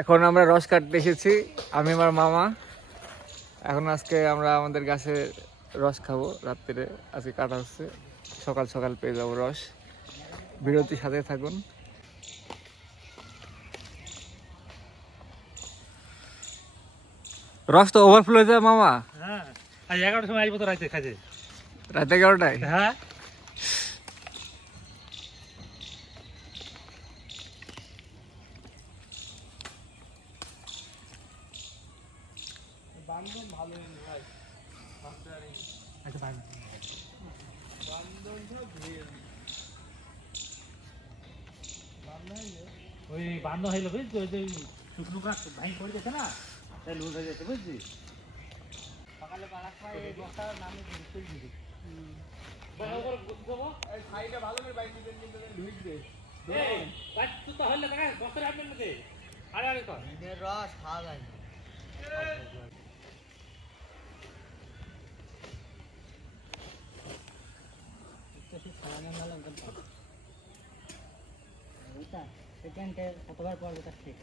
এখন আমরা রস কাটতে এসেছি, আমি আমার মামা। এখন আজকে আমরা আমাদের গাছে রস খাবো রাত্রে, আজকে কাটা হচ্ছে, সকাল সকাল পেয়ে যাবো রস। বিরতির সাথে থাকুন। রস তো ওভারফ্লো হয়ে যায় মামা। হ্যাঁ, আজ 11টার সময় আসবো তো রাতে খাইতে। রাতে 11টায়? হ্যাঁ, ওই বান্ধব হইলো বুঝছি, ওই যে শুকনো গাছ ভাই করে গেছে না, তাই লুজ হয়ে যেতে বুঝছি। সকালে পাড়া খাই এই বস্তার নামে ঘুরতে দিবি। রস খাওয়া যায় না। সেকেন্ডে কতবার পর ঠিক